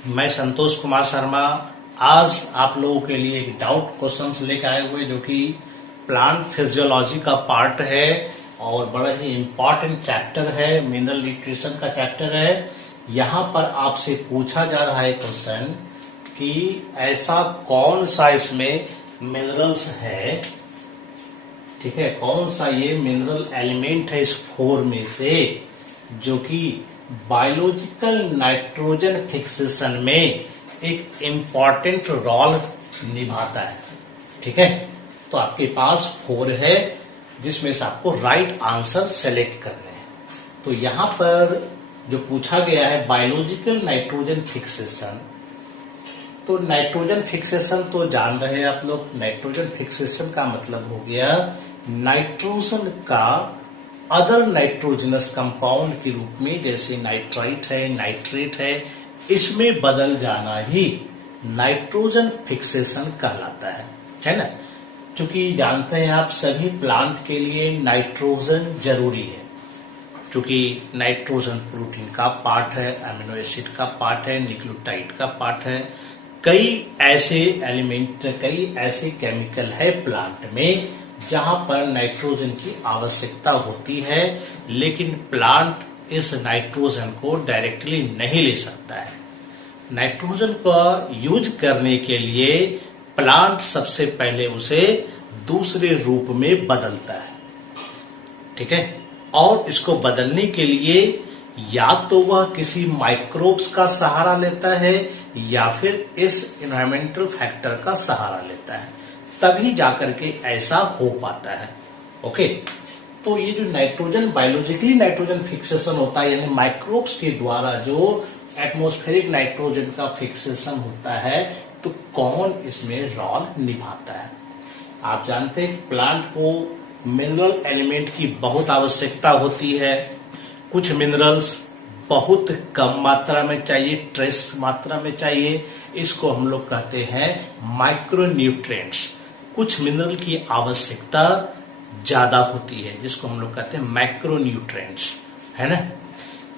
मैं संतोष कुमार शर्मा आज आप लोगों के लिए एक डाउट क्वेश्चंस लेकर आए हुए जो कि प्लांट फिजियोलॉजी का पार्ट है और बड़ा ही इम्पोर्टेंट चैप्टर है, मिनरल न्यूट्रिशन का चैप्टर है। यहाँ पर आपसे पूछा जा रहा है क्वेश्चन कि ऐसा कौन सा इसमें मिनरल्स है, ठीक है, कौन सा ये मिनरल एलिमेंट है इस फोर में से जो कि बायोलॉजिकल नाइट्रोजन फिक्सेशन में एक इम्पॉर्टेंट रोल निभाता है। ठीक है, तो आपके पास फोर है जिसमें से आपको राइट आंसर सेलेक्ट करने हैं। तो यहां पर जो पूछा गया है बायोलॉजिकल नाइट्रोजन फिक्सेशन, तो नाइट्रोजन फिक्सेशन तो जान रहे हैं आप लोग। नाइट्रोजन फिक्सेशन का मतलब हो गया नाइट्रोजन का अदर नाइट्रोजनस कंपाउंड के रूप में, जैसे नाइट्राइट है, नाइट्रेट है, इसमें बदल जाना ही नाइट्रोजन फिक्सेशन कहलाता है ना। क्योंकि जानते हैं आप सभी प्लांट के लिए नाइट्रोजन जरूरी है, क्योंकि नाइट्रोजन प्रोटीन का पार्ट है, अमीनो एसिड का पार्ट है, न्यूक्लियोटाइड का पार्ट है। कई ऐसे एलिमेंट, कई ऐसे केमिकल है प्लांट में जहां पर नाइट्रोजन की आवश्यकता होती है, लेकिन प्लांट इस नाइट्रोजन को डायरेक्टली नहीं ले सकता है। नाइट्रोजन का यूज करने के लिए प्लांट सबसे पहले उसे दूसरे रूप में बदलता है, ठीक है, और इसको बदलने के लिए या तो वह किसी माइक्रोब्स का सहारा लेता है या फिर इस एनवायरमेंटल फैक्टर का सहारा लेता है, तभी जाकर के ऐसा हो पाता है। ओके, तो ये जो नाइट्रोजन बायोलॉजिकली नाइट्रोजन फिक्सेशन होता है, यानी माइक्रोब्स के द्वारा जो एटमॉस्फेरिक नाइट्रोजन का फिक्सेशन होता है, तो कौन इसमें रोल निभाता है। आप जानते हैं प्लांट को मिनरल एलिमेंट की बहुत आवश्यकता होती है। कुछ मिनरल्स बहुत कम मात्रा में चाहिए, ट्रेस मात्रा में चाहिए, इसको हम लोग कहते हैं माइक्रोन्यूट्रिएंट्स। कुछ मिनरल की आवश्यकता ज्यादा होती है जिसको हम लोग कहते हैं मैक्रोन्यूट्रिएंट्स, है ना।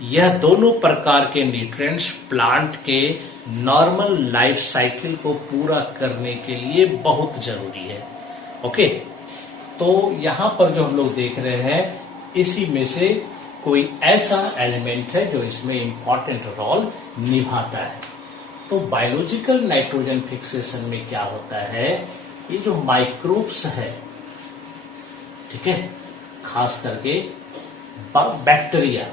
यह दोनों प्रकार के न्यूट्रिएंट्स प्लांट के नॉर्मल लाइफ साइकिल को पूरा करने के लिए बहुत जरूरी है। ओके, तो यहां पर जो हम लोग देख रहे हैं, इसी में से कोई ऐसा एलिमेंट है जो इसमें इंपॉर्टेंट रोल निभाता है। तो बायोलॉजिकल नाइट्रोजन फिक्सेशन में क्या होता है, ये जो माइक्रोब्स है, ठीक है, खास करके बैक्टीरिया,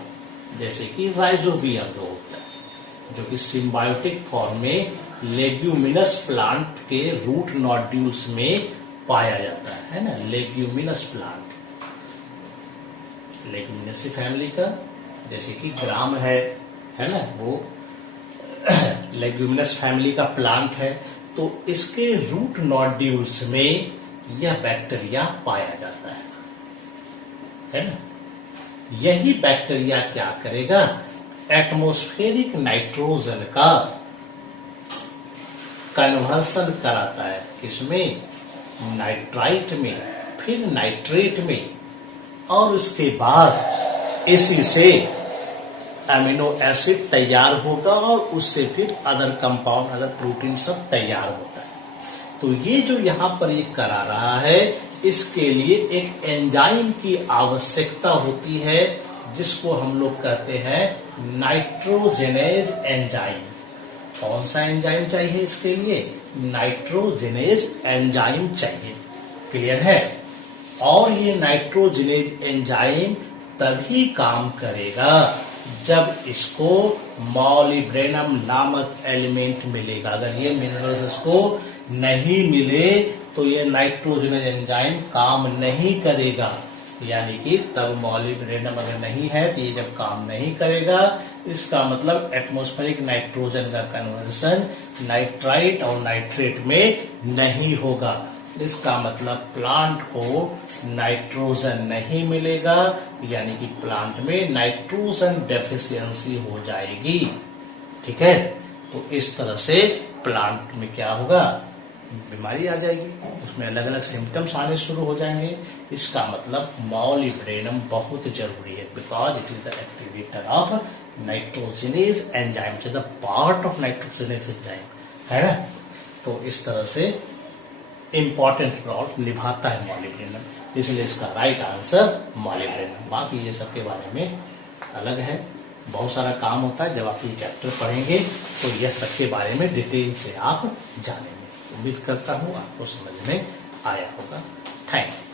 जैसे कि राइजोबियम जो होता है, जो कि सिम्बायोटिक फॉर्म में लेग्यूमिनस प्लांट के रूट नोड्यूल्स में पाया जाता है ना। लेग्यूमिनस प्लांट, लेग्यूमिनेसी फैमिली का, जैसे कि ग्राम है ना, वो लेग्यूमिनस फैमिली का प्लांट है। तो इसके रूट नोड्यूल्स में यह बैक्टीरिया पाया जाता है ना। यही बैक्टीरिया क्या करेगा, एटमॉस्फेरिक नाइट्रोजन का कन्वर्सन कराता है, किसमें, नाइट्राइट में, फिर नाइट्रेट में, और उसके बाद इसी से अमीनो एसिड तैयार होगा और उससे फिर अदर कंपाउंड, अदर प्रोटीन सब तैयार होता है। तो ये जो यहां पर ये करा रहा है, इसके लिए एक एंजाइम की आवश्यकता होती है जिसको हम लोग कहते हैं नाइट्रोजेनेज एंजाइम। कौन सा एंजाइम चाहिए इसके लिए, नाइट्रोजेनेज एंजाइम चाहिए। क्लियर है। और ये नाइट्रोजेनेज एंजाइम तभी काम करेगा जब इसको मॉलिब्डेनम नामक एलिमेंट मिलेगा। अगर ये मिनरल्स इसको नहीं मिले तो ये नाइट्रोजेनेज एंजाइम काम नहीं करेगा, यानी कि तब मॉलिब्डेनम अगर नहीं है तो ये जब काम नहीं करेगा, इसका मतलब एटमॉस्फेरिक नाइट्रोजन का कन्वर्सन नाइट्राइट और नाइट्रेट में नहीं होगा। इसका मतलब प्लांट को नाइट्रोजन नहीं मिलेगा, यानी कि प्लांट में नाइट्रोजन डेफिशिएंसी हो जाएगी। ठीक है, तो इस तरह से प्लांट में क्या होगा, बीमारी आ जाएगी, उसमें अलग अलग सिम्टम्स आने शुरू हो जाएंगे। इसका मतलब मॉलिब्डेनम बहुत जरूरी है, because it is the activator of nitrogenase enzyme, it is the part of nitrogenase enzyme, है ना। तो इस तरह से इंपॉर्टेंट रोल निभाता है मॉलिब्डेनम, इसलिए इसका राइट आंसर मॉलिब्डेनम। बाकी ये सब के बारे में अलग है, बहुत सारा काम होता है। जब आप ये चैप्टर पढ़ेंगे तो यह सब के बारे में डिटेल से आप जानेंगे। उम्मीद करता हूँ आपको समझ में आया होगा। Thank you.